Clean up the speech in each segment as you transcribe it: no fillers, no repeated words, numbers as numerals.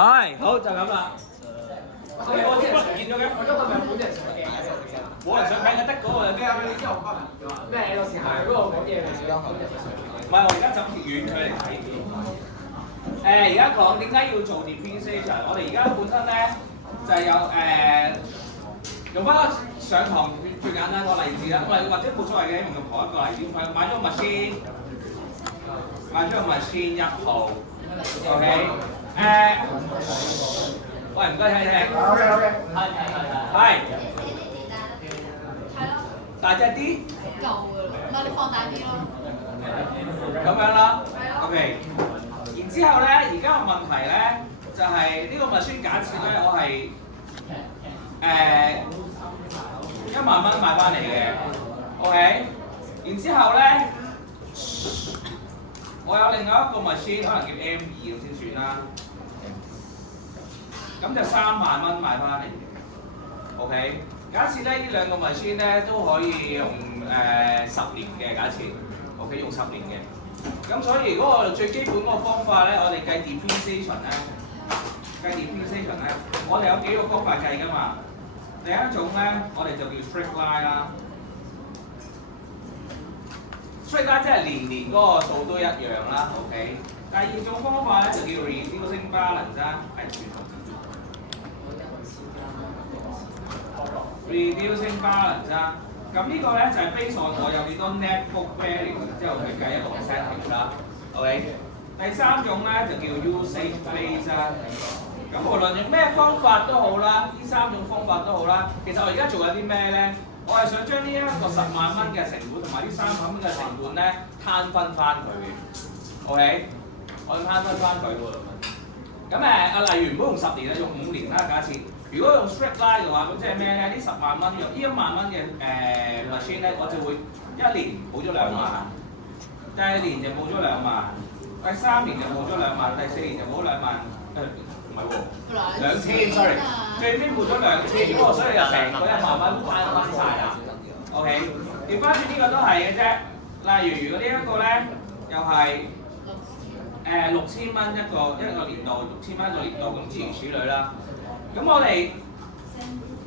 係，好就咁啦。我啲乜見咗嘅？我嗰個咪本地上鏡嘅，冇人想睇嘅，得嗰個係咩啊？咩？有時係嗰個講嘢嘅，唔係，我而家走條遠距離睇。而家講點解要做 depreciation？我哋而家本身咧就係有用翻個上堂最簡單個例子啦，或者冇所謂嘅，用任何一個例子，買咗個 machine， 買咗個 machine 1號 ，OK， 喂唔該聽聽。OK，係。大隻啲。夠㗎啦，唔係你放大啲咯。咁樣啦。OK。然之後咧，而家個問題咧就係呢個 machine 假設咧，我係1萬蚊買翻嚟嘅 ，OK。然之後咧，我有另外一個 machine 可能叫 M2咁先算啦。咁就3萬蚊買翻嚟嘅 ，OK。假設咧呢兩個 machine 咧都可以用10年嘅，假設 ，OK 用10年嘅。咁所以如果我哋最基本嗰個方法咧，我哋計 depreciation 咧，我哋有幾個方法計㗎嘛。第一種咧，我哋就叫 straight line 啦。straight line 即係年嗰個數都一樣啦 ，OK。第二種方法咧就叫 reducing balance 啦，reducing balance 啦。咁呢個咧就係 base on 我有幾多 net book value 之後去計一個 percentage 啦 ，OK。第三種咧就叫 usage base 啦。咁無論用咩方法都好啦，呢3種方法都好啦。其實我而家做緊啲咩咧？我係想將呢一個10萬蚊嘅成本同埋呢3萬蚊嘅成本咧攤分翻佢嘅 ，OK。我要攤分翻佢喎。咁例如唔好用10年啦，用5年啦，假設。如果用 straight line 嘅話，咁即係咩咧？呢10萬蚊用呢1萬蚊嘅machine 咧，我就會1年冇咗2萬，第2年就冇咗2萬，第3年就冇咗2萬，第4年就冇2萬，唔係喎，2000 sorry， 最尾冇咗2000，咁我所以就成個1萬蚊攤分晒啦。OK， 調翻轉呢個都係嘅啫。例如如果呢一個咧，又係6000蚊一個年度，6000蚊一個年度，咁諸如此類啦。咁我哋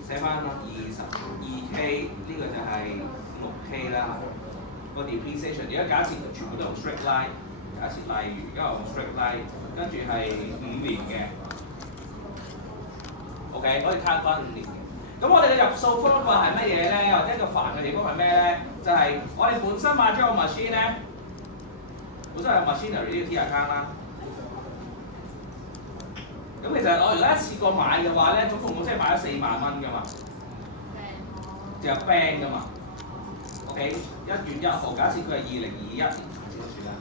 寫翻22K 呢個就係6K 啦，個 depreciation 而家假設全部都用 straight line， 假設例如而家用 straight line， 跟住係5年嘅 ，OK 可以攤翻5年嘅。咁我哋嘅入數方法係乜嘢咧？或者一個煩嘅地方係咩咧？就係、我哋本身買咗個 machine 咧，本身係 machinery 呢個 T account 啦。咁其實我而家一次過買嘅話咧，總共我即係買咗4萬蚊㗎嘛，就有 band 㗎嘛 ，OK， 1月1號，假設佢係2021年先算啦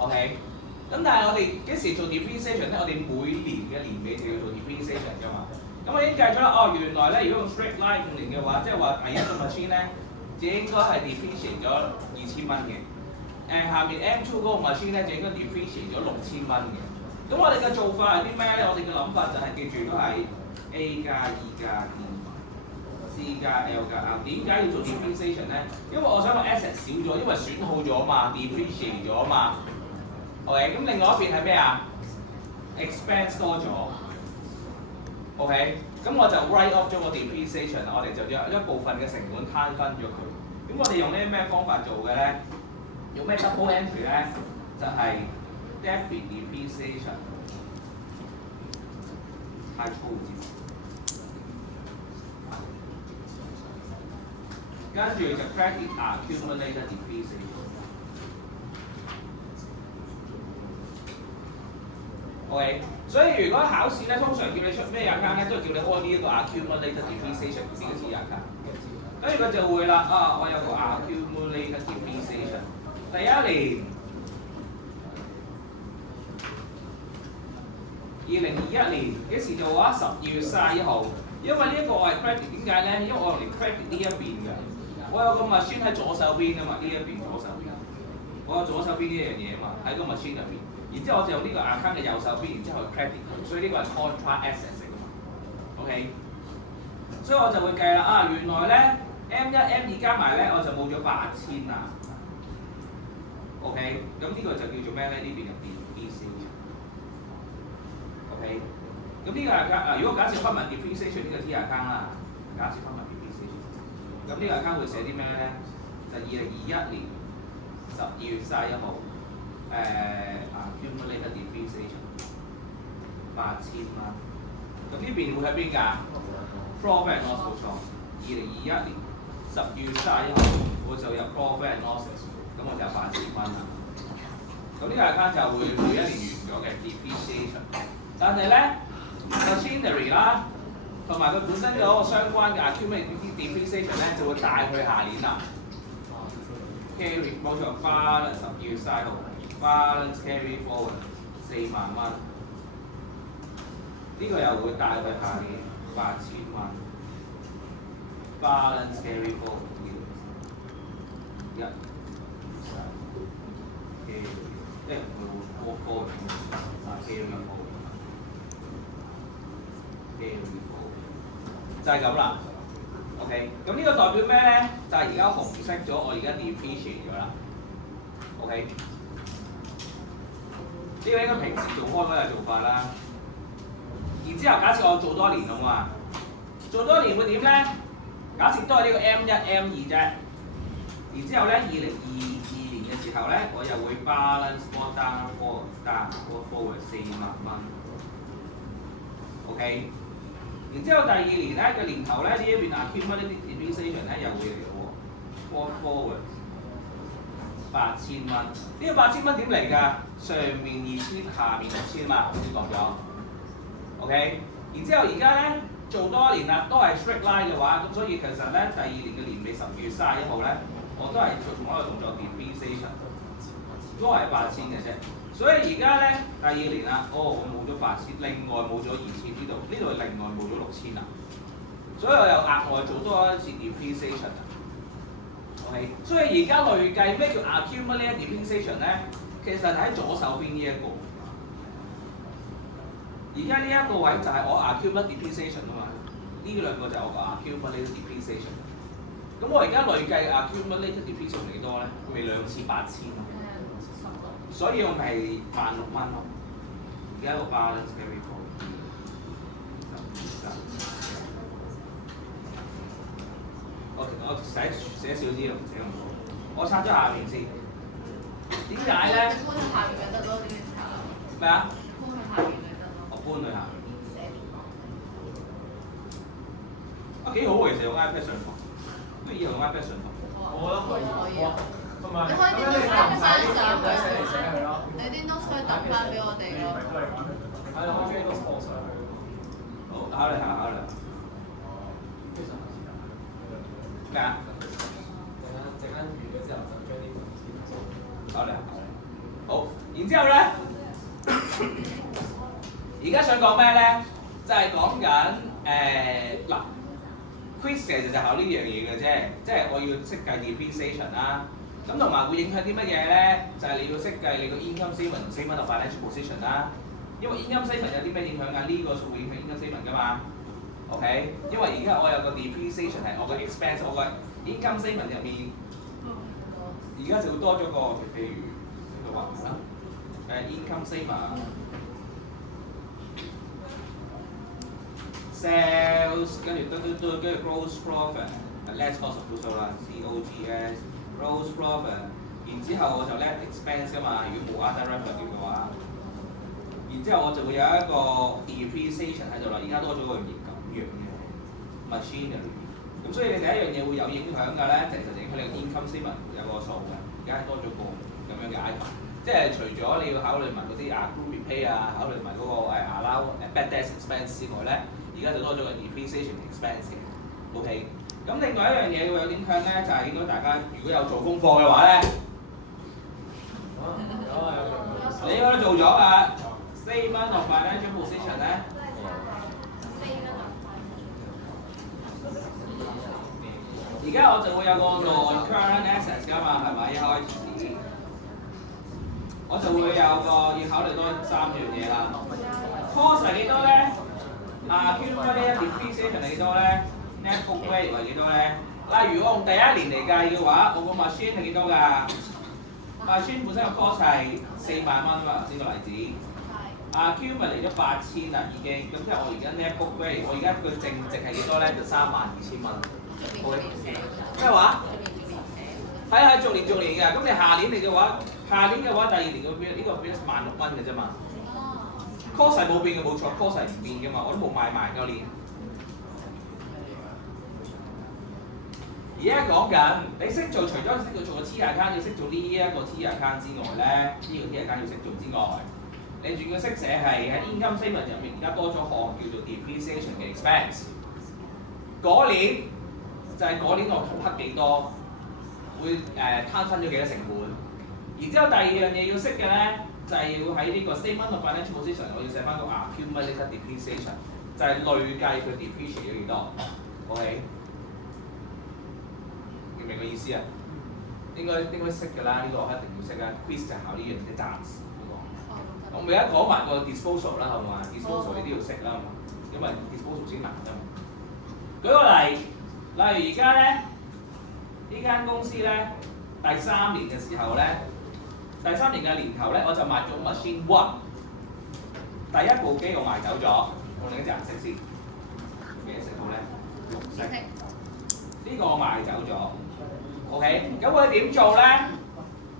，OK。咁但係我哋幾時做 depreciation 咧？我哋每年嘅年尾就要做 depreciation 㗎嘛。咁我已經計咗啦，原來咧如果用 straight line 5年嘅話，即係話第一個 machine 咧，只應該係 depreciate 咗2000蚊嘅，下面 M2 嗰個 machine 咧就應該 depreciate 咗6000蚊嘅。咁我哋嘅做法係啲咩咧？我哋嘅諗法就係記住都係 A 加 E 加 D，C 加 L 加 R。點解要做 depreciation 咧？因為我想個 asset 少咗，因為損耗咗嘛 ，depreciate 咗嘛。OK， 咁另外一邊係咩啊 ？expense 多咗。OK， 咁我就 write off 咗個 depreciation， 我哋就將一部分嘅成本攤分咗佢。咁我哋用啲咩方法做嘅咧？用咩 double entry 咧？就係、debit depreciation 太粗字，跟住就 credit accumulated depreciation。OK， 所以如果考試咧，通常叫你出咩 account 咧，都係叫你開呢一個 accumulated depreciation 呢個字 account。跟住佢就會啦，我有個 accumulated depreciation， 第1年。2021年幾時做啊？12月31號。因為呢一個我係 credit， 點解咧？因為我用嚟 credit 呢一邊嘅，我有個 machine 喺左手邊㗎嘛，呢一邊左手邊，我有左手邊呢樣嘢啊嘛，喺個 machine 入邊。然之後我就用呢個 account 嘅右手邊，然之後去 credit 佢，所以呢個係 contract asset 嚟㗎嘛。OK， 所以我就會計啦，原來咧 M1、M2 加埋咧，我就冇咗8000啦。OK， 咁呢個就叫做咩咧？呢邊入邊 depreciation。OK，咁呢個係如果假設分文 depreciation 呢個 T account 啦，假設分文 depreciation，咁呢個 account 會寫啲咩咧？就2021年12月31號accumulated depreciation 8000蚊。咁呢邊會喺邊㗎 ？Profit and loss 冇錯，2021年12月31號我就有 profit and losses，咁我就有8000蚊啦。咁呢個 account 就會每一年完咗嘅 depreciation， 但係咧 machinery 啦，同埋佢本身嗰個相關嘅 accumulated depreciation 咧就會帶去下年啦。carry 冇錯 balance 12月30號 balance carry forward 4萬蚊，呢個又會帶去下年8000蚊。balance carry forward 即係佢會 call forward carry forward 就係咁啦。OK， 咁呢個代表咩咧？就係而家紅色咗，我而家 depreciate 咗啦。OK， 呢個應該平時做開嗰個做法啦。然之後假設我做多年好嘛？做多年會點咧？假設都係呢個 M1 M2啫。然之後咧，2022年嘅時候咧，我又會 balance forward 4萬蚊。OK。然之後第二年咧嘅年頭咧，呢一邊 accumulated depreciation 咧又會嚟喎 forward 8000蚊。呢個8000蚊點嚟㗎？上面2000，下面6000嘛，頭先講咗。OK。然之後而家咧做多一年啦，都係 straight line 嘅話，咁所以其實咧第二年嘅年尾12月31號咧，我都係做同一個動作 depreciation， 都係8000嘅啫。所以而家咧第二年啦，我冇咗8000，另外冇咗2000呢度另外冇咗6000啦，所以我又額外做多一次 depreciation 啊。OK， 所以而家累計咩叫 accumulated depreciation 咧？其實喺左手邊呢一個，而家呢一個位就係我 accumulated depreciation 啊嘛，呢兩個就係我個 accumulated depreciation。咁我而家累計 accumulated depreciation 幾多咧？咪2次8000咯。所以我咪16000蚊咯。而家個 balance carry forward 我寫少啲咯，唔寫咁多。我拆咗下面先。點解咧？搬去下面咪得咯，點解拆啊？咩啊？搬去下面咪得咯。我搬去下面。寫邊個？幾好喎，其實用 iPad 上堂。不如以後用 iPad 上堂。我覺得可以。同埋你可以點樣翻上去？寫佢咯。你啲 notes 可以揼翻俾我哋咯。係啊，開機都放上去。好，考慮下。咩啊？陣間完咗之後就將啲文字考慮。好，然之後咧，而家想講咩咧？就係講緊嗱 ，quiz 其實就考呢樣嘢嘅啫，即係我要識計 depreciation 啦。咁同埋會影響啲乜嘢咧？就係你要識計你個 income statement 同 statement of financial position 啦。因為 income statement 有啲咩影響㗎？呢個數會影響 income statement 㗎嘛。OK， 因為而家我有個 depreciation 係我個 expense， 我個 income statement 入面，而家就會多咗個，譬如呢個話啦，income statement sales， 跟住 gross profit，less cost of goods sold 啦 ，COGS gross profit， 然之後我就 less expense 㗎嘛，如果冇 other revenue 嘅話，然之後我就會有一個 depreciation 喺度啦，而家多咗個咁樣嘅 machinery， 咁所以你第一樣嘢會有影響嘅咧，其實影響你個 income statement 有個數嘅，而家多咗個咁樣嘅 item， 即係除咗你要考慮埋嗰啲accrued repay 啊，考慮埋嗰個bad debt expense 之外咧，而家就多咗個 depreciation expense 嘅 ，OK。咁另外一樣嘢會有影響咧，就係應該大家如果有做功課嘅話咧，你應該都做咗㗎。Statement of financial position 咧，而家我就會有個 non-current assets 㗎嘛，係咪一開始？我就會有個要考慮多3樣嘢啦。cost 係幾多咧？accumulated depreciation 係幾多咧 ？net book value 係幾多咧？例如我用第一年嚟計嘅話，我個 machine 係幾多㗎？8000 machine 本身個 cost 係4萬蚊嘛，頭先個例子。係。Q 咪嚟咗8000啦已經，咁即係我而家 netbook rate，我而家個淨值係幾多咧？就32000蚊。咩話？係逐年嘅，咁你下年嚟嘅話，第二年嘅邊呢個變咗16000蚊嘅啫嘛。cost 係冇變嘅，冇錯 ，cost 係唔變嘅嘛，我都冇買埋舊年。而家講緊你識做，除咗識做個 T account 要識做呢一個 T account 之外咧，呢個 T account 要識做之外，你仲要識寫係喺 income statement 入面而家多咗項叫做 depreciation 嘅 expense。嗰年就係嗰年我投黑幾多，會攤分咗幾多成本。然之後第二樣嘢要識嘅咧，就係要喺呢個 statement of financial position 我要寫翻個 accumulated depreciation， 就係累計佢 depreciate 咗幾多。OK？明個意思啊？應該識㗎啦，呢個我一定要識啊 ！quiz 就考呢樣嘅暫時嗰個。我而家講埋個 disposal 啦，係嘛 ？disposal 你都要識啦，因為 disposal 先難啫嘛。舉個例，例如而家咧，呢間公司咧第3年嘅時候咧，第3年嘅年頭咧，我就賣咗 machine one， 第一部機我賣走咗，用另一隻顏色先，咩色好咧？綠色。呢個我賣走咗。OK， 咁會點做咧？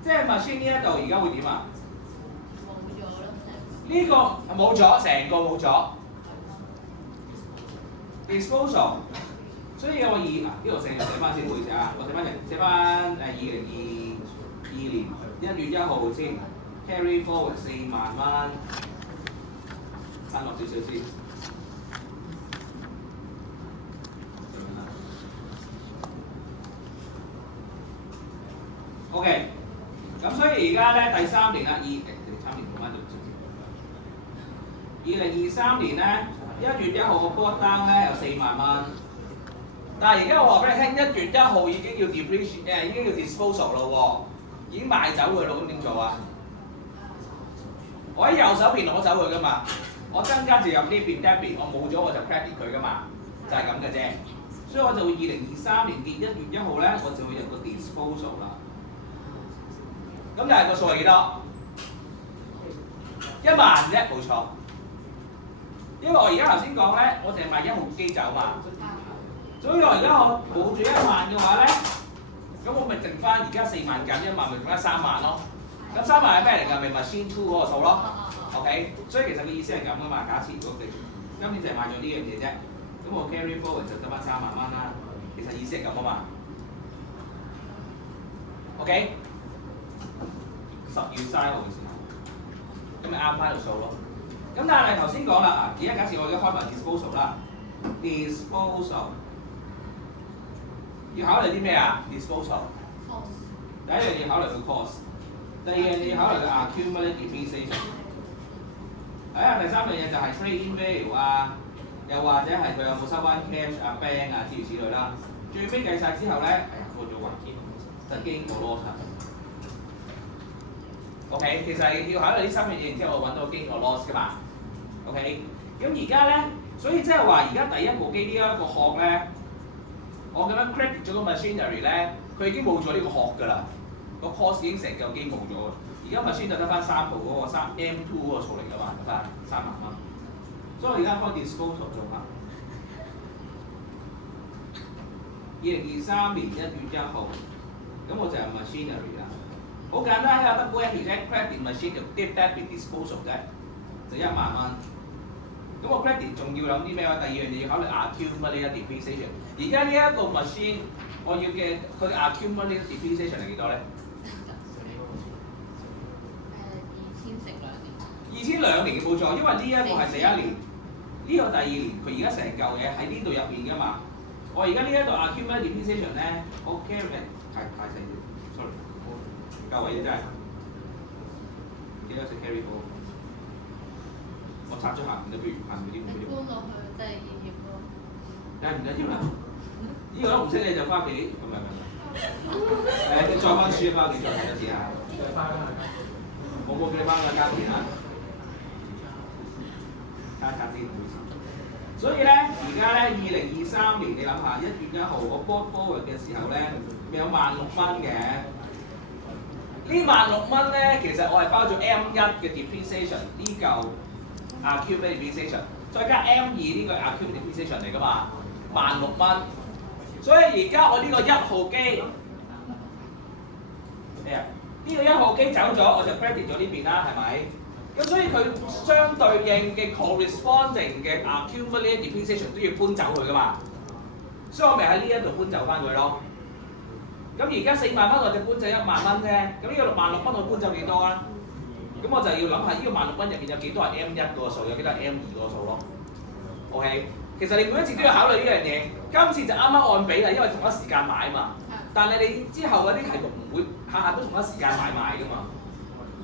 即係 machine 呢一度而家會點啊？冇咗啦，呢個冇咗，成個冇咗。disposal， 所以我呢度寫翻先，唔好意思啊，我寫翻2022年1月1號先 carry forward 4萬蚊，刪落少少先。OK， 咁所以而家咧第3年啦，3年冇翻到2023年咧1月1號個 board down 咧有4萬蚊，但係而家我話俾你聽，1月1號已經要 depreciate 已經要 disposal 咯喎，已經賣走佢咯，咁點做啊？我喺右手邊攞走佢噶嘛，我增加就入呢邊 debit， 我冇咗我就 credit 佢噶嘛，就係咁嘅啫。所以我就會2023年1月1號咧，我就會入個 disposal 啦。咁就係個數係幾多？1萬啫，冇錯。因為我而家頭先講咧，我淨係賣1號機走嘛，所以我而家我冇住1萬嘅話咧，咁我咪剩翻而家4萬減1萬，咪剩翻3萬咯。咁3萬係咩嚟㗎？咪 machine two 嗰個數咯。OK， 所以其實個意思係咁㗎嘛。假設如果你今年就係賣咗呢樣嘢啫，咁我 carry forward 就得翻3萬蚊啦。其實意思係咁啊嘛。OK。10月3號嘅時候，咁咪啱翻條數咯。咁但係頭先講啦，而家假設我而家開埋 disposal 啦 ，disposal 要考慮啲咩啊 ？disposal 第一樣嘢考慮個 cost， 第二樣嘢要考慮個 accumulated depreciation。第三樣嘢就係 trade-in value 啊，又或者係佢有冇收翻 cash 啊、bank 啊諸如此類啦。最尾計晒之後咧，過咗還錢，就 gain or loss。OK， 其實係要考慮呢3樣嘢，然之後我揾到 gain or loss 㗎嘛。OK， 咁而家咧，所以即係話而家第一部機呢一個殼咧，我咁樣 credit 咗個 machinery 咧，佢已經冇咗呢個殼㗎啦，個 cost 已經成嚿機冇咗㗎。而家 machine 就得翻3部嗰個M2 嗰個數嚟㗎嘛，得翻3萬蚊。所以我而家開 disposal 做啦。2023年1月1號，咁我就係 machinery 啦。好簡單，喺得 credit machine 就 debit disposal 啫，就1萬蚊。咁我 credit 仲要諗啲咩啊？第二樣嘢要考慮 accumulated depreciation。而家呢一個 machine 我要嘅佢嘅 accumulated depreciation 係幾多咧？2000兩年嘅冇錯，因為呢一個係第1年，呢個第2年，佢而家成嚿嘢喺呢度入面㗎嘛。我而家呢一個 accumulated depreciation 咧，我 carry 太細咗 ，sorry。夠位真係幾多隻 carry 貨？我拆咗下邊都不如下邊啲唔緊要。搬落去第2頁咯。但係唔緊要啦，呢個都唔識你就翻屋企，唔係你再翻書翻屋企再睇一次下。我冇叫你翻去交錢啊！睇下先，唔好意思。所以咧，而家咧2023年，你諗下1月1號我 board forward 嘅時候咧，咪有16000蚊嘅。呢16,000咧，其實我係包咗 M1 嘅 depreciation 呢嚿 accumulated depreciation， 再加 M2 呢個 accumulated depreciation 嚟㗎嘛，16,000。所以而家我呢個1號機咩啊？呢個1號機走咗，我就 credit 咗呢邊啦，係咪？咁所以佢相對應嘅 corresponding 嘅 accumulated depreciation 都要搬走佢㗎嘛。所以我咪喺呢一度搬走翻佢咯。咁而家4萬蚊我就搬走1萬蚊啫，咁呢個66,000我搬走幾多啊？咁我就要諗下呢個66,000入邊有幾多係 M1 嗰個數，有幾多係 M2 嗰個數咯。OK， 其實你每一次都要考慮呢樣嘢。今次就啱啱按比啦，因為同一時間買啊嘛。但係你之後嗰啲題目唔會下下都同一時間買賣㗎嘛。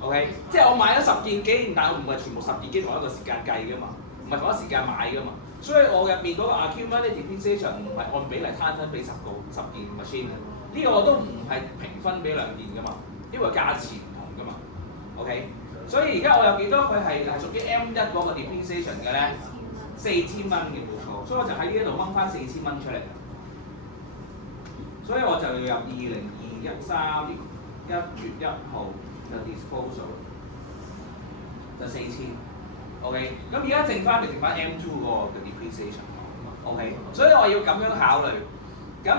OK， 即係我買咗10件機，但係我唔係全部10件機同一個時間計㗎嘛，唔係同一時間買㗎嘛。所以我入邊嗰個 accumulated depreciation 唔係按比例攤分俾10件 machine 嘅。呢個我都唔係平分俾2件㗎嘛，因為價錢唔同㗎嘛。OK， 所以而家我有幾多佢係屬於 M1 嗰個 depreciation 嘅咧？4,000蚊嘅冇錯，所以我就喺呢一度掹翻4,000蚊出嚟。所以我就要入2023年1月1號就 disposal 就4,000。OK， 咁而家剩翻M2 個嘅 depreciation。OK， 所以我要咁樣考慮。咁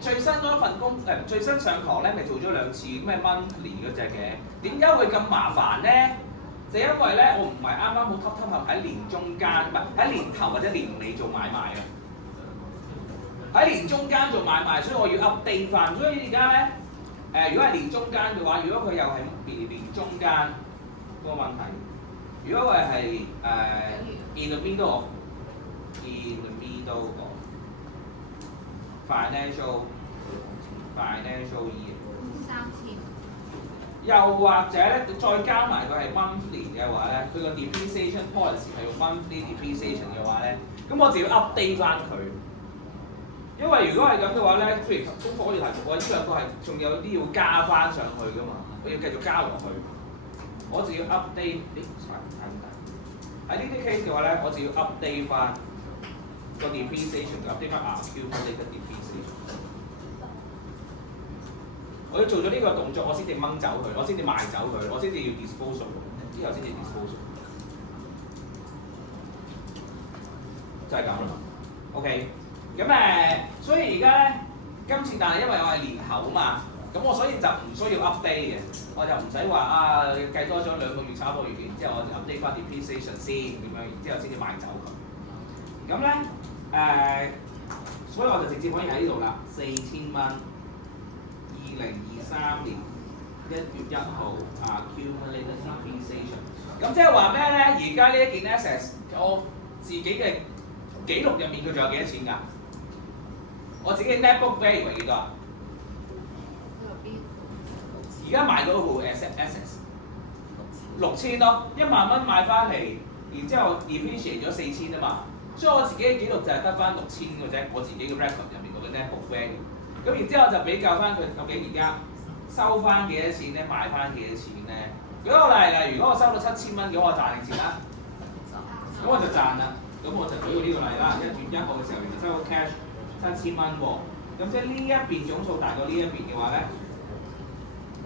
最新嗰份工最新上堂咧，咪做咗2次咩 monthly 嗰隻嘅？點解會咁麻煩咧？就因為咧，我唔係啱啱好揼合喺年中間，唔係喺年頭或者年尾做買賣嘅。喺年中間做買賣，所以我要 update 翻。所以而家咧，如果係年中間嘅話，如果佢又係年中間個問題，如果佢係in the middle of financial year 3,000。又或者咧，再加埋佢係 monthly 嘅話咧，佢個 depreciation policy 係用 monthly depreciation 嘅話咧，咁我就要 update 翻佢。因為如果係咁嘅話咧，譬如功課嗰條題目，我呢兩個係仲有啲要加翻上去㗎嘛，我要繼續加落去，我就要 update。喺呢啲 case 嘅話咧，我就要 update 翻個 depreciation， update 翻accumulated depreciation。我要做咗呢個動作，我先至掹走佢，我先至賣走佢，我先至要 disposal， 之後先至 disposal， 就係咁啦。OK， 咁所以而家咧，今次但係因為我係年頭啊嘛，咁我所以就唔需要 update 嘅，我就唔使話計多咗2個月、3個月，然之後我就 update 翻 depreciation 先咁樣，然之後先至賣走佢。咁咧所以我就直接可以喺呢度啦，4,000蚊。2023年1月1號accumulated depreciation。咁即係話咩咧？而家呢一件 assets， 我自己嘅記錄入面佢仲有幾多錢㗎？我自己 net book value 係幾多啊？而家買嗰部 assets 6,000咯，1萬蚊買翻嚟，然之後 depreciate 咗4,000啊嘛，所以我自己嘅記錄就係得翻6,000嘅啫，我自己嘅 record 入面嗰個 net book value。咁然之後就比較翻佢究竟而家收翻幾多錢咧，買翻幾多錢咧？舉個例，如果我收到7,000蚊，咁我賺定錢啦，咁我就賺啦。咁我就舉個呢個例啦，1月1號嘅時候，你就收到 cash 7,000蚊喎。咁即係呢一邊總數大過呢一邊嘅話咧，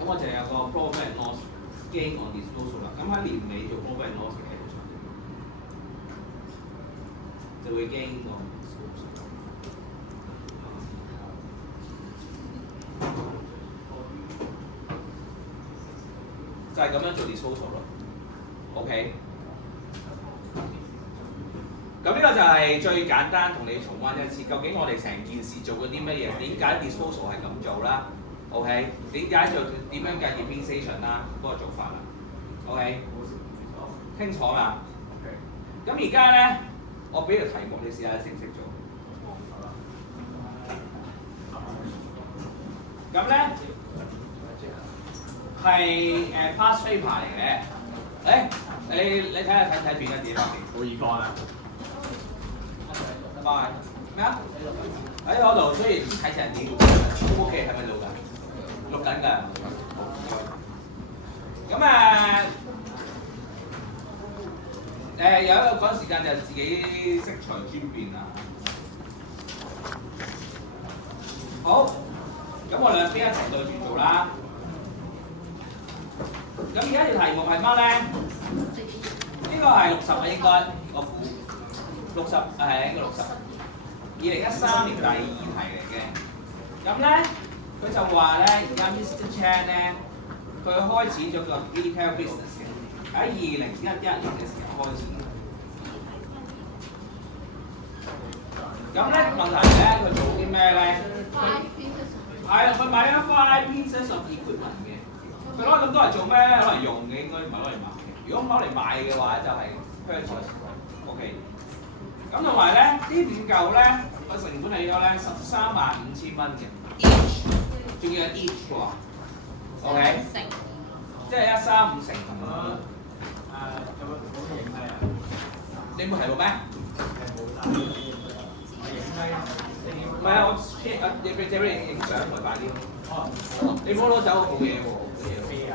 咁我就有個 profit and loss gain on disposal 啦。咁喺年尾做 profit and loss 嘅就會 gain 到。就係咁樣做 disposal 咯 ，OK。咁呢個就係最簡單同你重溫一次，究竟我哋成件事做咗啲乜嘢？點解 disposal 係咁做啦 ？OK， 點解做點樣計 depreciation 啦？嗰個做法啦 ，OK， 清楚嘛？咁而家咧，我俾個題目你試下，你識唔識做？咁咧係past paper 嚟嘅。你睇下睇片啊，自己翻嚟。好易幹啊！拜咩啊？喺嗰度，雖然睇成點都 OK， 係咪錄㗎？錄緊㗎。咁有一個趕時間就自己識才專變啦。好，咁我兩邊一齊對住做啦。咁而家條題目係乜咧？呢個係60啊，應該我估60係應該60。2013年第2題嚟嘅。咁咧佢就話咧，而家 Mr. Chan 咧，佢開始咗個 retail business 嘅，喺2011年嘅時候開始。咁咧問題咧，佢做啲咩咧？係啊，佢買咗5 pieces of equipment 嘅。佢攞咁多嚟做咩？攞嚟用嘅，應該唔係攞嚟賣嘅。如果攞嚟賣嘅話，就係 purchase。OK。咁同埋咧，呢5嚿咧個成本係咗咧135000蚊嘅 each， 仲要係 each 喎。OK。即係135成咁樣。有冇影低啊？你冇題目咩？冇曬。我影低啊！唔係啊，我 share 啊，你俾借俾你影相咪快啲咯。哦，你唔好攞走我冇嘢喎。飛啊！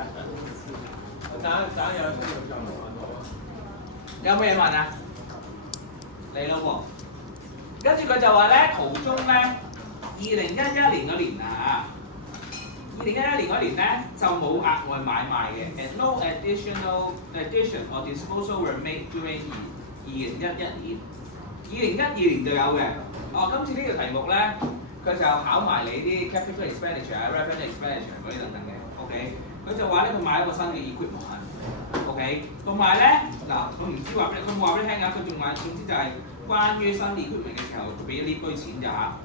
等有需要就問我。有冇嘢問啊？嚟咯喎！跟住佢就話咧，途中咧，2011年嗰年啊，2011年嗰年咧就冇額外買賣嘅 ，and no addition or disposal were made during 2011年。2012年就有嘅。哦，今次呢條題目咧，佢就考埋你啲 capital expenditure 啊、revenue expenditure 嗰啲等等嘅。OK， 佢就話咧，佢買一個新嘅 equipment。OK， 同埋咧，嗱，佢唔知話俾你，佢冇話俾你聽㗎，佢仲買，總之就係關於新 equipment 嘅時候，佢俾咗呢堆錢咋嚇。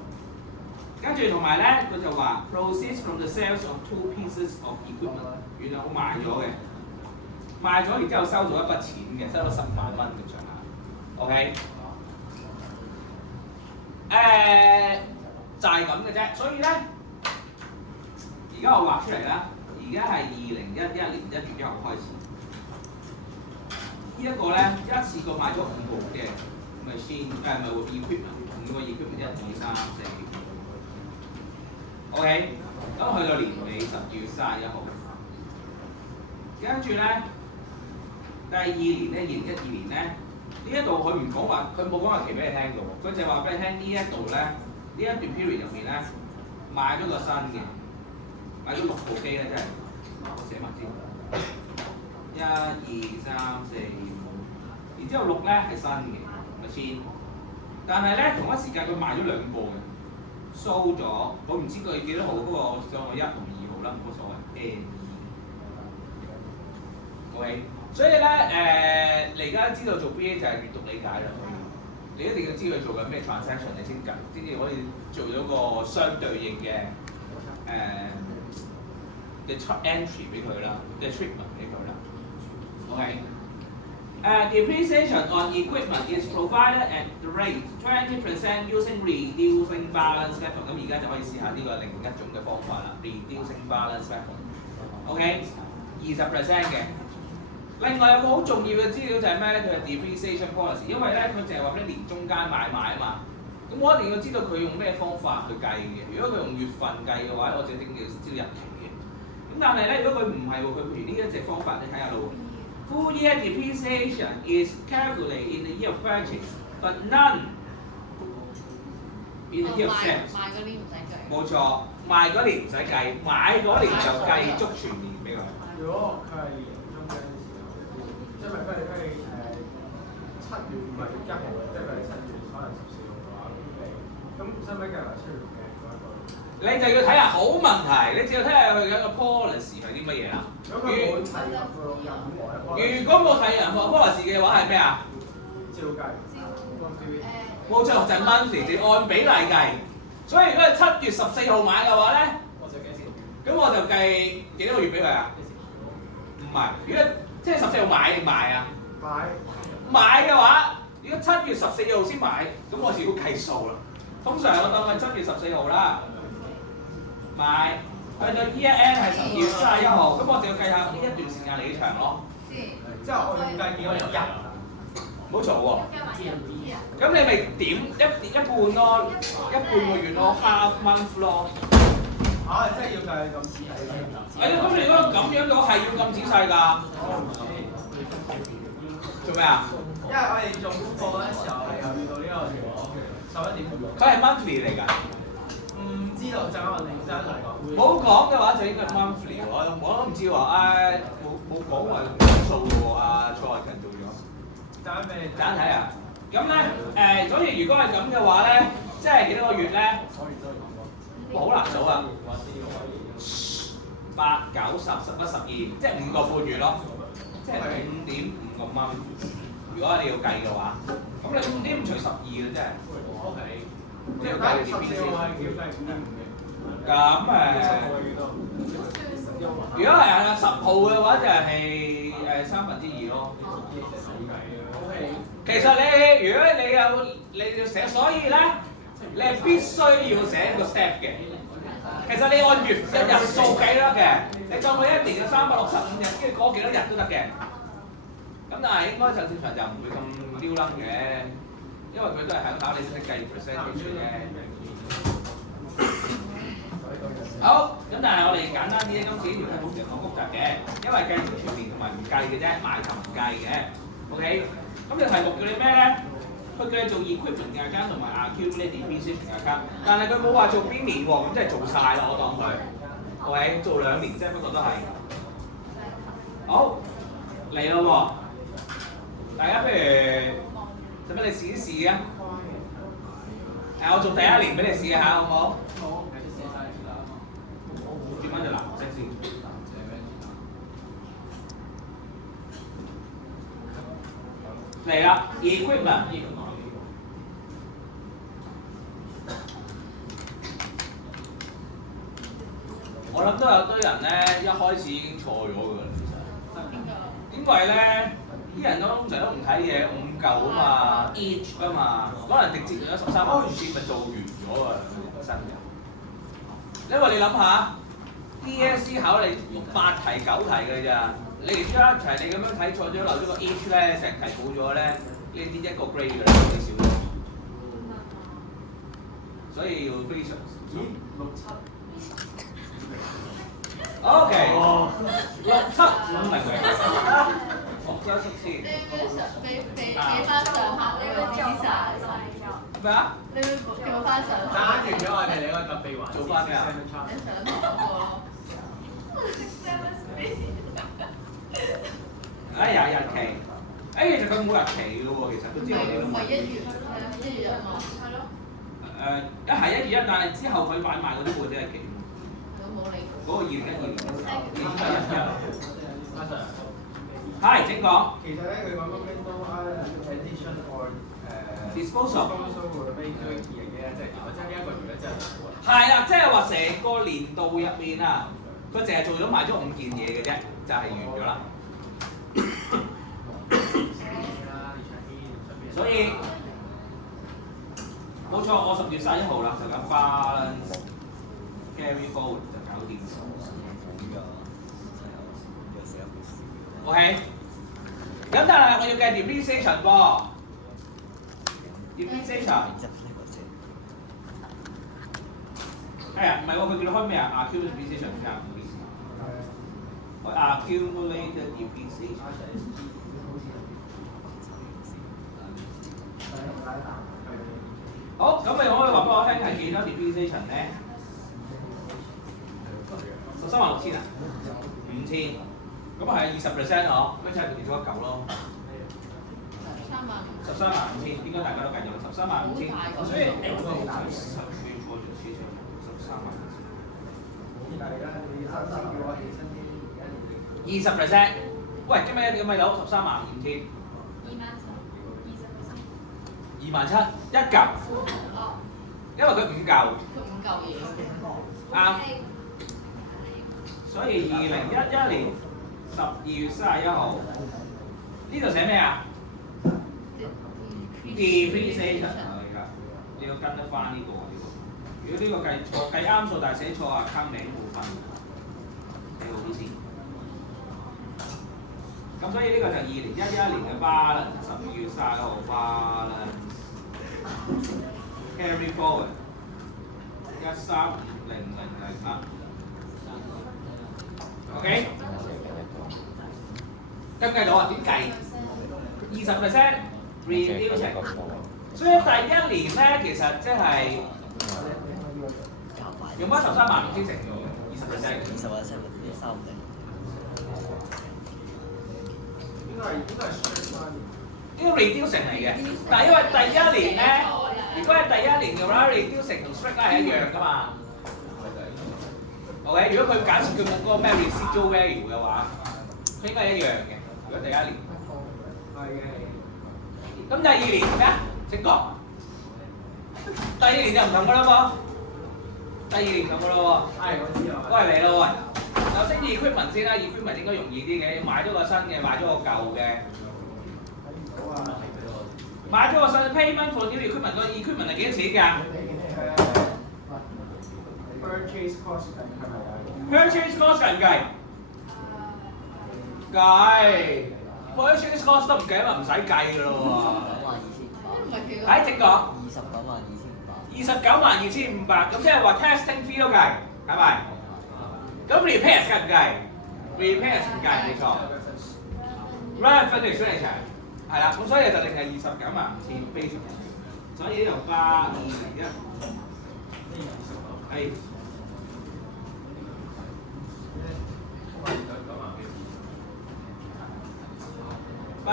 跟住同埋咧，佢就話 proceeds from the sales of 2 pieces of equipment， 原來我賣咗嘅，賣咗然之後收咗一筆錢嘅，收咗10萬蚊咁上下。OK。就係咁嘅啫，所以咧，而家我畫出嚟啦，而家係2011年1月1號開始。呢一個咧，一次過買咗5部嘅 machine， 唔係 equipment，5個 equipment 1、2、3、4。OK， 咁去到年尾12月31號，跟住咧，第2年咧，2012年咧。呢一度佢唔講話，佢冇講話期俾你聽嘅喎，佢就係話俾你聽呢一度咧，呢一段 period 入面咧買咗個新嘅，買咗6部機咧，真係我寫埋先，1、2、3、4、5，然之後6咧係新嘅 machine， 但係咧同一時間佢賣咗2部嘅，收咗，我唔知佢幾多號嗰個上去1同2號啦，冇乜所謂 ，OK。所以咧，你而家知道做 BA 就係閱讀理解啦。你一定要知佢做緊咩 transaction， 你先至可以做咗個相對應嘅entry 俾佢啦，嘅 treatment 俾佢啦。OK。Depreciation on equipment is provided at the rate 20% using reducing balance method。咁而家就可以試下呢個另一種嘅方法啦 ，reducing balance method。OK， 20% 嘅。另外有個好重要嘅資料就係咩咧？佢係 depreciation policy， 因為咧佢淨係話俾你年中間買賣啊嘛。咁我一定要知道佢用咩方法去計嘅。如果佢用月份計嘅話，我就一定要知道日期嘅。咁但係咧，如果佢唔係喎，佢譬如呢一隻方法，你睇下咯。Full year depreciation is calculated in the year of purchase, but none in the year of sales。賣嗰年唔使計。冇錯，賣嗰年唔使計，買嗰年就計足全年俾佢。如果佢係年中嘅時候，因為佢係7月唔係1號，即係佢係7月可能14號嘅話，咁使唔使計埋7月嘅嗰一個？你就要睇下好問題，你就要睇下佢嘅一個 policy 係啲乜嘢啦。如果冇提任何 policy 嘅話係咩啊？照計。冇錯，就係 monthly，就按比例計。所以如果係7月14號買嘅話咧，咁我就計幾多個月俾佢啊？唔係，如果即係14號買定賣啊？買嘅話，如果7月14號先買，咁我就要計數啦。通常我當係7月14號啦，買去到 year end 係12月31號，咁我就要計下呢一段時間嚟幾長咯。之後我要計幾多日？唔好嘈喎。咁你咪點一半咯，一半個月咯 ，half month 咯。即係要計咁仔細㗎。咁你如果咁樣嘅話係要咁仔細㗎？做咩啊？因為我哋做功課嗰陣時候係有遇到呢個情況，11點半。佢係 monthly 嚟㗎。唔知知道，就啱我哋真係講。冇講嘅話就應該 monthly 我都唔知喎，冇講話數喎，阿蔡華勤做咗。揀俾你揀睇啊！咁咧所以如果係咁嘅話咧，即係幾多個月咧？哇，好難數啊！8、9、10、11、12，即係5個半月咯，即係5.5個蚊。如果你要計嘅話，咁你5.5除12嘅真係。O K。即係計你啲邊先。咁如果係10號嘅話，就係2/3咯。其實如果你要寫，所以咧，你係必須要寫個 step 嘅。其實你按月數計得嘅，你當佢1年嘅365日，跟住過幾多日都得嘅。咁但係應該就正常就唔會咁撩楞嘅，因為佢都係考你識唔識計 percentage 嘅。好，咁但係我哋簡單啲咧，今次呢條題目就好複雜嘅，因為計咗全年同埋唔計嘅啫，買頭唔計嘅。OK， 咁條題目叫你咩咧？佢叫你做 equipment account 同埋 accumulated depreciation account， 但係佢冇話做邊年喎，咁即係做晒啦，我當佢。OK， 做2年啫，不過都係。好，嚟咯喎！大家不如使唔使你試一試啊？我做第1年俾你試下，好唔好？好。轉翻隻藍色先。嚟啦 ，equipment。我諗都有堆人咧，一開始已經錯咗㗎啦，其實。點解咧？啲人通常都唔睇嘢，5嚿啊嘛 ，each 啊嘛，可能直接用咗13萬5千咪做完咗啊，新嘅。因為你諗下 ，DSE 考你8題9題嘅咋，你連一題你咁樣睇錯咗，漏咗個 each 咧，成題冇咗咧，呢啲1個 grade 㗎啦，你少咗。所以要非常小心。6、7。O K， 6、7唔明嘅。我將先。俾翻上下呢個姿勢。咩啊？你會叫翻上下。打完咗我哋你個特備環。做翻咩啊？你上堂嗰個咯。哎呀，日期。其實佢冇日期嘅喎，其實都知我哋都唔係1月1月1嘛？係咯。一係1月1，但係之後佢買賣嗰啲會啲日期。都冇理。嗰個2012年嘅時候，已經係1月。阿 Sir。係，請講。其實咧，佢講緊 window addition or disposal 會俾佢2嘅，即係如果增加1個月咧，即係係啦，即係話成個年度入面啊，佢淨係做咗賣咗5件嘢嘅啫，就係完咗啦。所以冇錯，我10月31號啦，就咁 balance carry forward 就搞掂。OK， 咁但係我要計 depreciation 喎 ，depreciation 係啊，唔係喎，佢叫你開咩啊 ？accumulated depreciation 㗎，唔好意思。我 accumulated depreciation。好，咁你可以話俾我聽係幾多 depreciation 咧？136000啊？5000，咁係20% 嗬，咩差別其中1嚿咯？135000，應該大家都計咗135000，所以20%，喂，今日咪有135000。27000一嚿，因為佢5嚿。佢5嚿嘢。啱。所以2011年12月31號，呢度寫咩啊 ？depreciation 啊，而家你要跟得翻呢個喎，呢個。如果呢個計錯計啱數，但係寫錯啊，坑名冇分，你好啲先。咁所以呢個就2011年嘅 balance 12月31號 balance carry forward 1300001。OK， 計唔計到啊？點計？20% reducing， 所以第1年咧其實即係用翻135000乘20%。20%，30%。應該係 share 翻。呢個 reducing 嚟嘅，但係因為第一年咧，如果係第一年嘅話，reducing 同 straight line 係一樣噶嘛。OK， 如果佢假設佢冇嗰個咩 residual value 嘅話，佢應該係一樣嘅。如果第一年，係嘅。咁第二年咩？請講。第二年就唔同噶啦噃。第二年唔同噶啦喎。係，我知啊。都係你咯喂。首先 equipment 先啦 ，equipment 應該容易啲嘅，買咗個新嘅，買咗個舊嘅。買咗個新 payment for new equipment，個 equipment 係幾多錢㗎？Purchase cost 係咪啊 ？Purchase cost 計唔計？計。Purchase cost 都唔計啊嘛，唔使計㗎咯喎。喺正講。292500，咁即係話 testing fee 都計，係咪？咁 repairs 計唔計 ？repairs 唔計，冇錯。run finish 出嚟齊。係啦，咁所以就定係295000非常，所以呢度821係8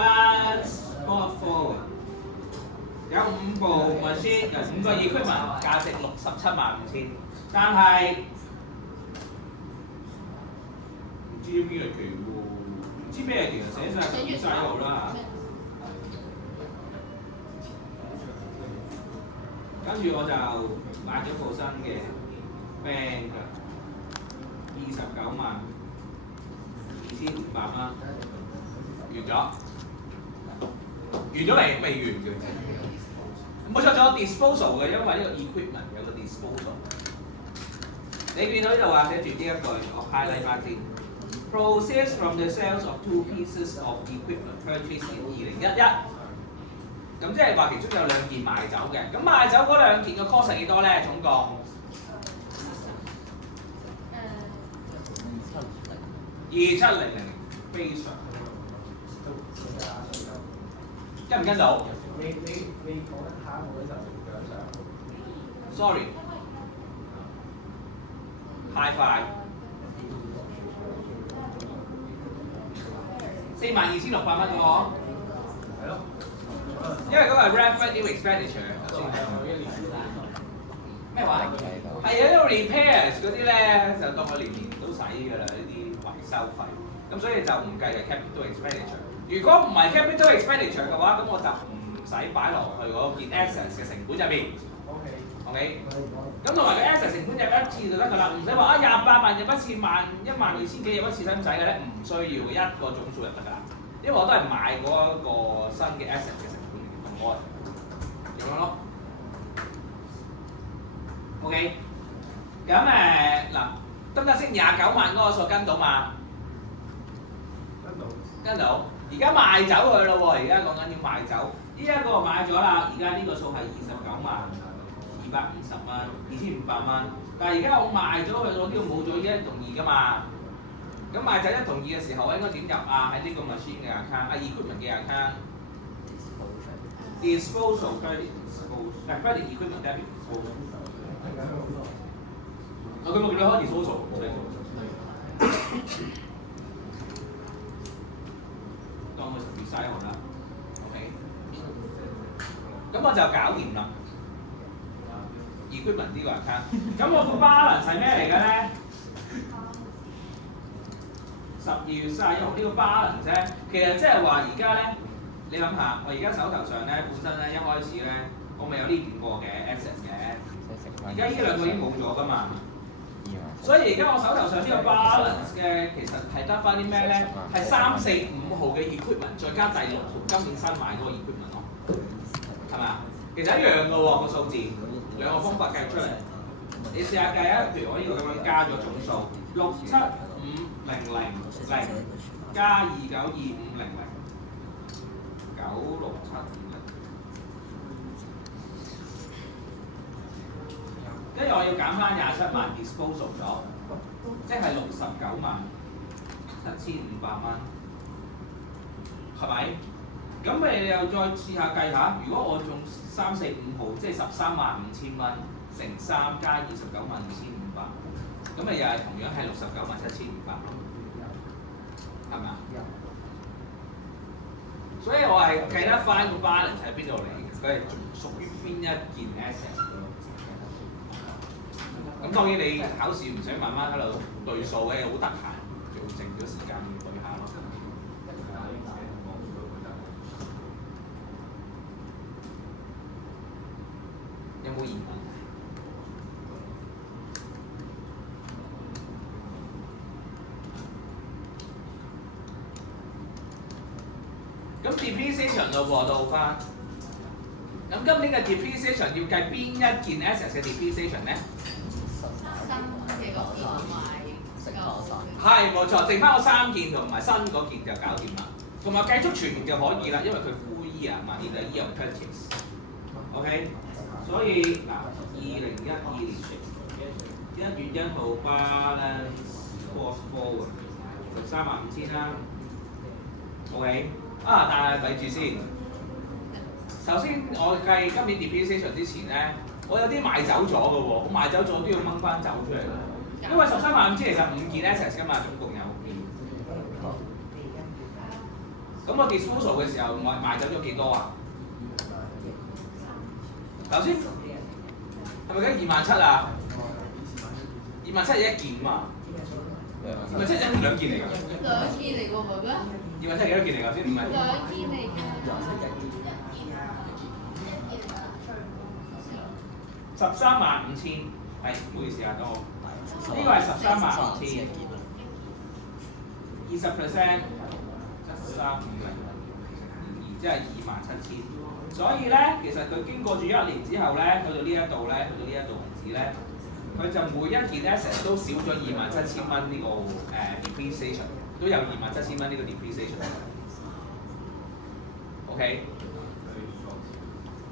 forward 有5部 machine， 有5個 equipment， 價值675000，但係唔知邊個期喎，唔知咩期寫晒喺度啦。跟住我就買咗部新嘅 band 㗎，292500蚊，完咗，完咗嚟未完嘅，冇錯咗 disposal 嘅，因為呢個 equipment 有個 disposal。你見到呢度話寫住呢一句，我 highlight 翻先 ，proceeds from the sales of 2 pieces of equipment purchased in 2011。咁即係話其中有2件賣走嘅，咁賣走嗰2件嘅 cost 係幾多咧？總共2700，非常跟唔跟到？你講一下我呢就？Sorry， 太快。42,600蚊喎。係咯。因為嗰個係 revenue expenditure。咩話？係啊，因為 repairs 嗰啲咧就當我年都使㗎啦，呢啲維修費。咁所以就唔計嘅 capital expenditure。如果唔係 capital expenditure 嘅話，咁我就唔使擺落去嗰件 assets 嘅成本入邊。OK。咁同埋個 assets 成本入一次就得㗎啦，唔使話28萬入一次12000幾入一次使唔使嘅咧？唔需要一個總數就得㗎啦。因為我都係買嗰個新嘅 asset 嘅成本同我咁樣咯。OK。咁嗱，得唔得先？29萬嗰個數跟到嘛？跟到。而家賣走佢咯喎，而家講緊要賣走。呢一個買咗啦，而家呢個數係292220蚊，2500蚊。但係而家我賣咗佢，我呢度冇咗1同2㗎嘛。咁賣走1同2嘅時候，我應該點入啊？喺呢個 machine 嘅 account，equipment 嘅 account。disposal credit disposal， credit equipment debit disposal。我佢冇叫你開 disposal。當佢12號啦 ，OK。咁我就搞掂啦。equipment 呢個 account， 咁我個 balance 係咩嚟嘅咧？12月31號呢個 balance 啫，其實即係話而家咧，你諗下，我而家手頭上咧本身咧一開始咧，我咪有呢2個嘅 asset 嘅，而家呢2個已經冇咗㗎嘛。所以而家我手頭上呢個 balance 嘅其實係得翻啲咩咧？係3、4、5號嘅 equipment， 再加第6號今年新買嗰個 equipment 咯，係咪啊？其實一樣㗎喎個數字，兩個方法計出嚟。你試下計啊，譬如我呢個咁樣加咗總數67500加292500 96750。跟住我要減翻27萬 disposal 咗，即係69萬7500蚊，係咪？咁你又再試下計下，如果我中3、4、5號，即係135000蚊乘3加292500，咁咪又係同樣係697500，係咪啊？所以我係計得翻個 balance 喺邊度嚟嘅，佢係屬於邊一件 asset 咯。咁當然你考試唔使慢慢喺度對數嘅，好得閒，就剩咗時間去對下咯。有冇疑問？咁 depreciation 咯喎，到翻。咁今年嘅 depreciation 要計邊一件 asset 嘅 depreciation 咧？新嘅嗰件同埋舊。係冇錯，剩翻我3件同埋新嗰件就搞掂啦。同埋計足全年就可以啦，因為佢 full year 嘛，in the year of purchase。OK， 所以嗱，2012年1月1號 balance cost forward 135000啦。OK， 啊，但係咪住先。首先我計今年 depreciation 之前咧，我有啲賣走咗嘅喎，我賣走咗都要掹翻走出嚟嘅。因為135000其實5件 assets 㗎嘛，總共有。咁我 disposal 嘅時候賣走咗幾多啊？頭先係咪計27000啊？27000係一件嘛？係咪即係2件嚟㗎2件嚟㗎喎，妹妹。27000係幾多件嚟㗎先？唔係。2件嚟㗎。135,000，係唔好意思啊，等我。呢個係135,000，20% 135,000，即係27000。所以咧，其實佢經過咗1年之後咧，去到呢一度咧，去到呢一度為止咧，佢就每一件 asset 都少咗27,000蚊呢個depreciation， 都有27,000蚊呢個 depreciation。OK，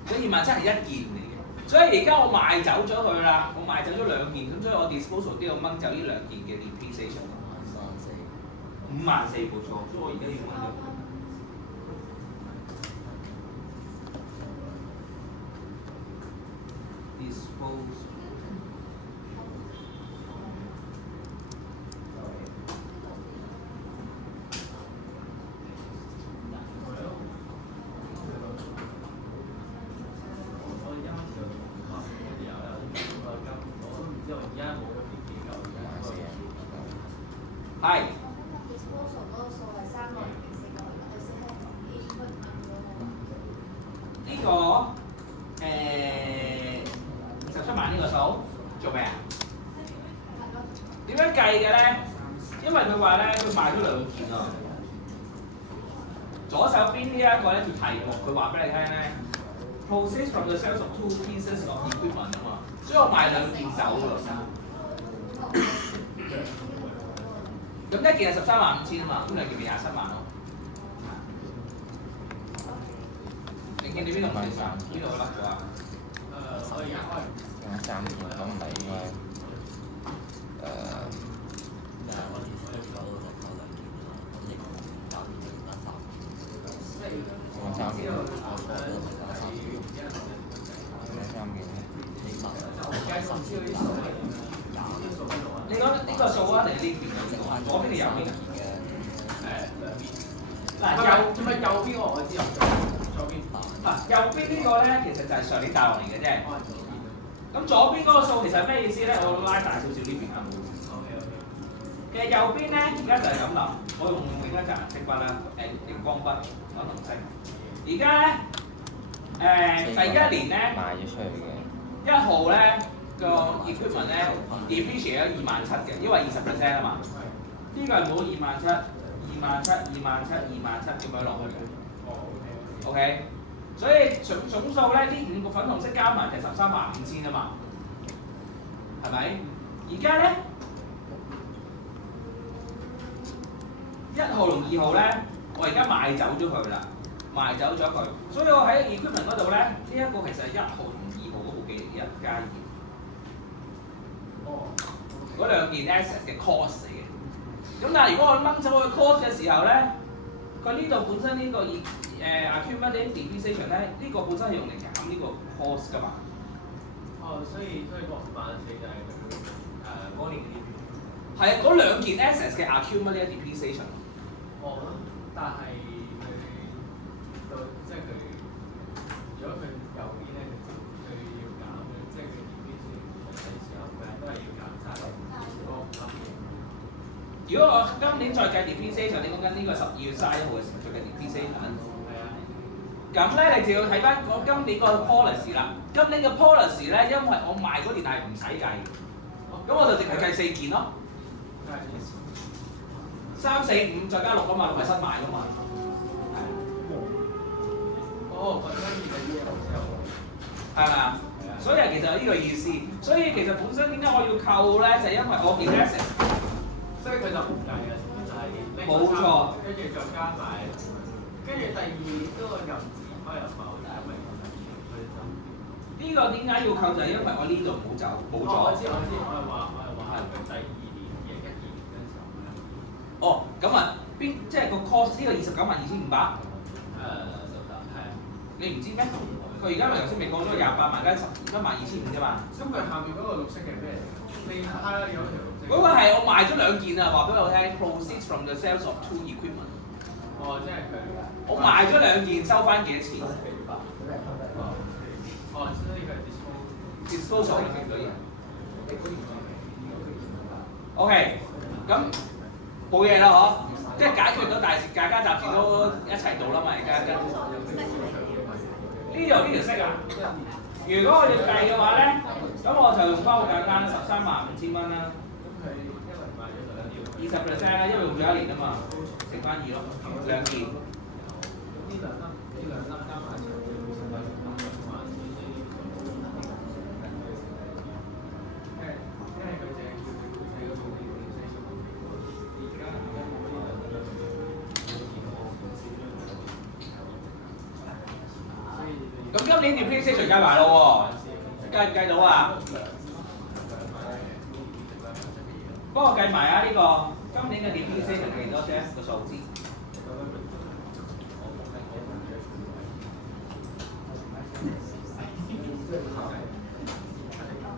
所以27,000係一件嚟嘅。所以而家我賣走咗佢啦，我賣走咗2件，咁所以我 disposal 都要掹走呢2件嘅 depreciation。54,000冇錯，所以我而家要掹咗。dispose 係。呢個27萬呢個數做咩啊？點樣計嘅咧？因為佢話咧，佢賣咗2件啊。左手邊呢一個咧條題目，佢話俾你聽咧 ，proceeds from the sales of 2 pieces of equipment 啊嘛，所以我賣2件走㗎。咁一件係135,000啊嘛，咁2件咪27萬咯。你見你邊度唔係3？邊度甩咗啊？可以用3件咁唔係應該用3件，你講呢個數啊，定係呢邊啊？左邊定右邊啊？嗱，右邊我知啊，左邊。嗱，右邊呢個咧，其實就係上年帶落嚟嘅啫。咁左邊嗰個數其實係咩意思咧？我拉大少少呢邊啊。其實右邊咧，而家就係咁諗，我用另一隻顏色筆啦，熒光筆粉紅色。而家咧，第一年咧，賣咗出去嘅。1號咧個 equipment 咧 depreciate 咗27,000嘅，因為20% 啊嘛。呢個係冇27,000、27,000、27,000、27,000咁樣落去嘅。OK， 所以總數咧，呢5個粉紅色加埋就135000啊嘛，係咪？而家咧1號同2號咧，我而家賣走咗佢啦，賣走咗佢，所以我喺 equipment 嗰度咧，呢一個其實係1號同2號嗰部機1加2，嗰2件 asset 嘅 cost 嚟嘅。咁但係如果我掹走佢 cost 嘅時候咧，佢呢度本身呢個accumulated depreciation 咧，呢個本身係用嚟減呢個 cost 㗎嘛。哦，所以個54000就係嗰年嘅 DP。係啊，嗰兩件 assets 嘅 accumulated depreciation。哦，但係佢到即係佢，如果佢右邊咧，佢要減嘅，即係佢 depreciation 嘅時候，佢都係要減晒嗰個5蚊嘅。如果我今年再計 depreciation，你講緊呢個12月31號嘅時候再計 depreciation。咁咧，你就要睇翻我今年個 policy 啦。今年嘅 policy 咧，因為我賣嗰年係唔使計，咁我就淨係計4件咯。3、4、5再加6啊嘛，咪新賣噶嘛。哦，我中意嘅呢個之後。係咪啊？所以其實係呢個意思。所以其實本身點解我要扣咧，就係因為我件 asset。所以佢就唔計嘅，就係冇錯。跟住再加埋，跟住第二嗰個任字開入口，就係因為佢就呢個點解要扣就係因為我呢度冇走冇咗。我知，我係話佢第2年2012年嗰陣時候咧。哦，咁啊，即係個 cost 呢個292500？係啊。你唔知咩？佢而家咪頭先未講咗28萬加112500啫嘛。咁佢下面嗰個綠色係咩嚟？你睇下有條綠色。嗰個係我賣咗2件啊！話俾我聽 ，proceeds from the sales of 2 equipment。哦，即係佢。我賣咗2件，收翻幾多錢哦，所以佢係 ？disposal 嚟嘅嘢。OK， 咁冇嘢啦嗬，即係解決到大家暫時都一齊到啦嘛，而家跟。呢條色啊！如果我要計嘅話咧，咁我就用翻好簡單135000蚊啦。20% 啦，因為用咗1年啊嘛，乘翻2咯，2件。呢兩粒加埋一齊咁今年 depreciation 計埋咯喎，計唔計到啊？幫我計埋啊！呢個今年嘅 depreciation 係幾多啫？個數字。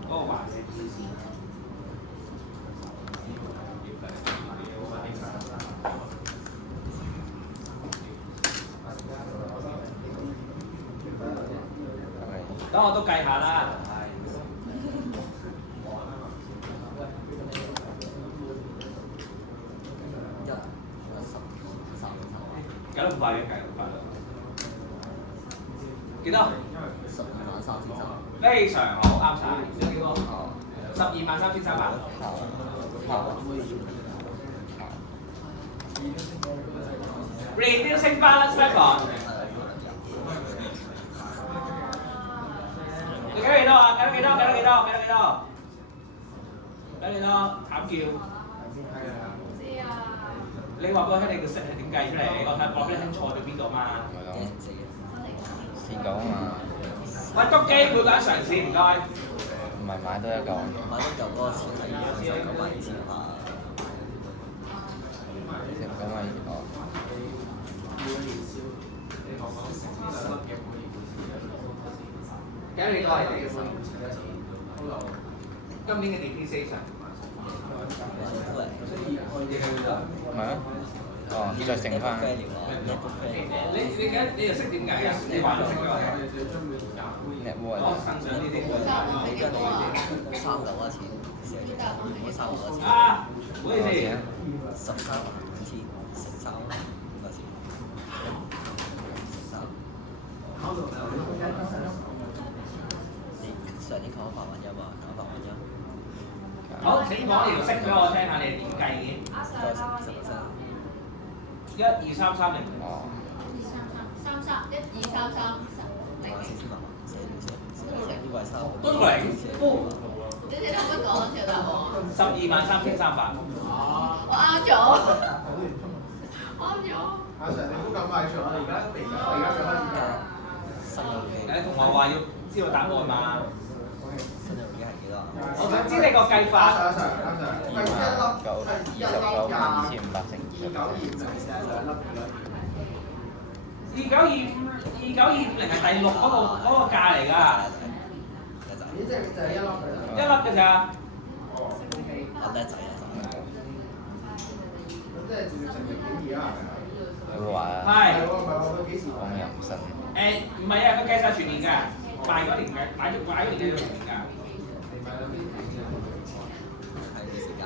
嗰個環嘅意思。等我都計下啦。計得咁快嘅，計得咁快。幾多？123000。非常好，啱晒。有幾多？123300。Reducing balance record。你計得幾多啊？計得幾多？計得幾多？計得幾多？計得幾多？慘叫！知啊。你話俾我聽，你個息係點計出嚟？我睇話俾你聽錯咗邊度嘛？試過啊嘛。喂，篤機每個人嘗試唔該。唔係買多一嚿。買多嚿嗰個錢係292000嘛。咁咪哦。計得幾多係你嘅數？今年嘅 depreciation。唔係啊？哦，再乘翻。你又識點解啊？你話都識㗎。哦，省上呢啲。你跟住3嚿嘅錢，我3嚿嘅錢。啊，唔好意思。135000乘3個錢。你上年扣咗80000嘛，扣80000。好，請講條息俾我聽下，你係點計嘅？1、2、3、3、0。哦。呢個係3。都0。你哋都唔好講條答案。123300。我啱咗。啱咗。阿 Sir，你唔好咁快做，我而家未夠，我而家想開始計。新郵機。誒，同學話要知道答案嘛？新郵機係幾多？我想知你個計法。阿 Sir，係一粒292500乘2925係第6嗰個價嚟㗎。一粒㗎咋？我叻仔啊！佢會話啊，係。我又唔信。唔係啊，佢計晒全年㗎，賣嗰年嘅，買嗰年計咗全年㗎。係啲時間。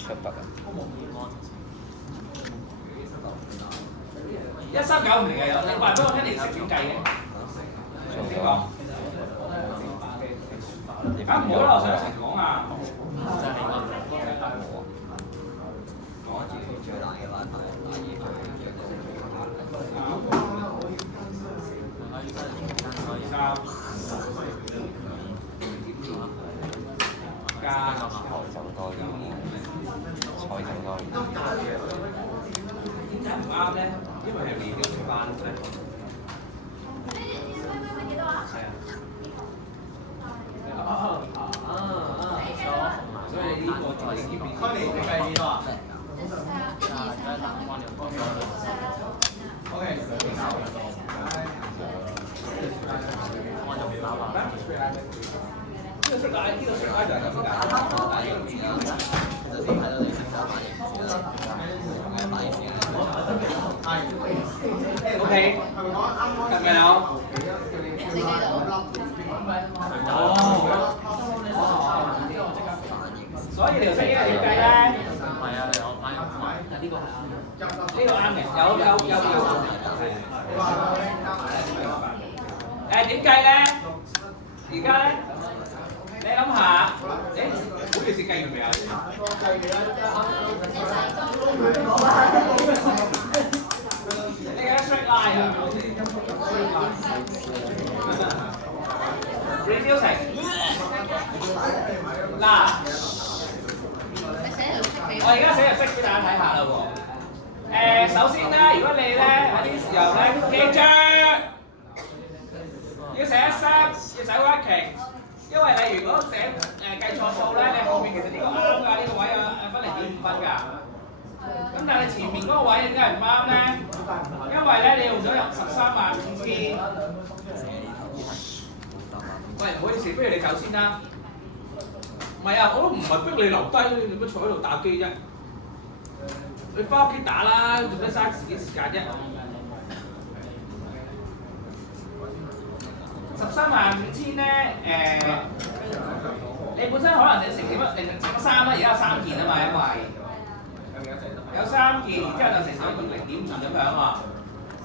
出筆啊139唔嚟嘅有，你話俾我聽你食點計嘅？點講？唔好啦，我想一齊講啊！講一次最難嘅話題，加財政多啲，財政多啲。點解唔啱咧？因為係年紀食飯咧。所以呢個就係呢邊。開年你計幾多啊呢個出街，呢個出街就係咁㗎。首先睇到你食飯型啦，反應先。OK，係咪有？所以條色呢個點計咧？係啊，我反應快，呢個係啱嘅。呢個啱嘅，有。點計咧？而家咧，你諗下，好似設計完未啊？你計得 straight line 啊？reducing 嗱，我而家寫入式俾大家睇下啦喎。首先咧，如果你咧喺啲時候咧，記住要寫一 set，要寫 working，因為你如果寫計錯數咧，你後面其實呢個啱㗎，呢個位分0.5分㗎。咁但係你前面嗰個位點解唔啱咧？因為咧你用咗入135000。喂，唔好意思，不如你走先啦。唔係啊，我都唔係逼你留低，你乜坐喺度打機啫？你翻屋企打啦，做咩嘥自己時間啫？135000咧，你本身可能你成點啊？你成咗3啦，而家有3件啊嘛，因為有3件，然之後就成咗0.5咁樣啊。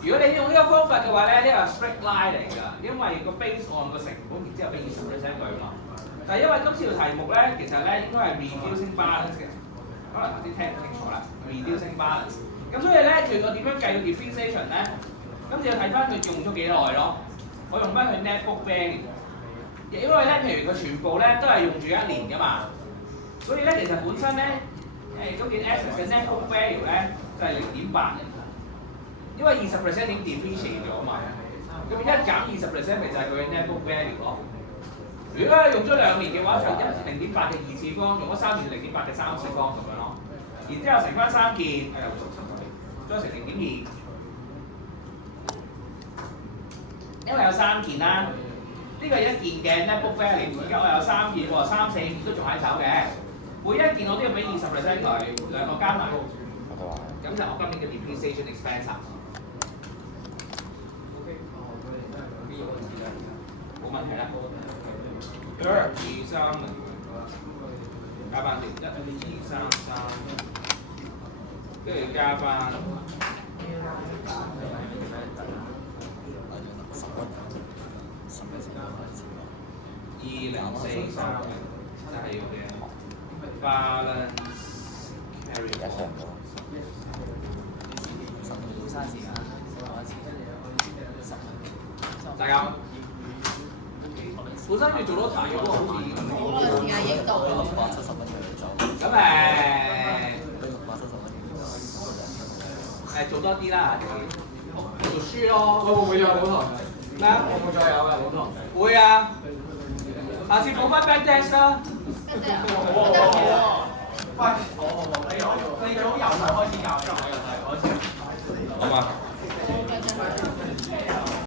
如果你用呢個方法嘅話咧，呢個係 straight line 嚟㗎，因為個 base 按個成本，然之後俾20% 佢啊嘛。但係因為今次條題目咧，其實咧應該係 reducing balance 嘅，可能頭先聽唔清楚啦。reducing balance， 咁所以咧佢個點樣計個 depreciation 咧？咁就要睇翻佢用咗幾耐咯。我用翻佢 net book value，因為咧譬如佢全部咧都係用住1年㗎嘛，所以咧其實本身咧嗰件 asset 嘅 net book value 咧就係0.8。因為20% 點 depreciate 咗嘛，咁一減20%咪就係佢嘅 net book value 咯。如果用咗2年嘅話，就0.8嘅2次方，用咗3年0.8嘅3次方咁樣咯。然之後乘翻3件，再乘0.2，因為有3件啦。呢個係1件嘅 net book value，而家我有3件喎，3、4、5都仲喺手嘅。每一件我都要俾20% 佢，2個加埋，咁就我今年嘅 depreciation expense 啦。冇問題啦。1、2、3，加翻條1、2、3、3，跟住加翻2043，就係要嘅 balance carry forward。大家本身要做多題嘅喎，好似好耐時間影到670蚊嚟做。咁做多啲啦，做書咯。會唔會再有補堂？咩啊？會唔會再有嘅補堂？會啊，下次補翻 back test 啦。喂，你最好由頭開始教，由頭開始。好嘛？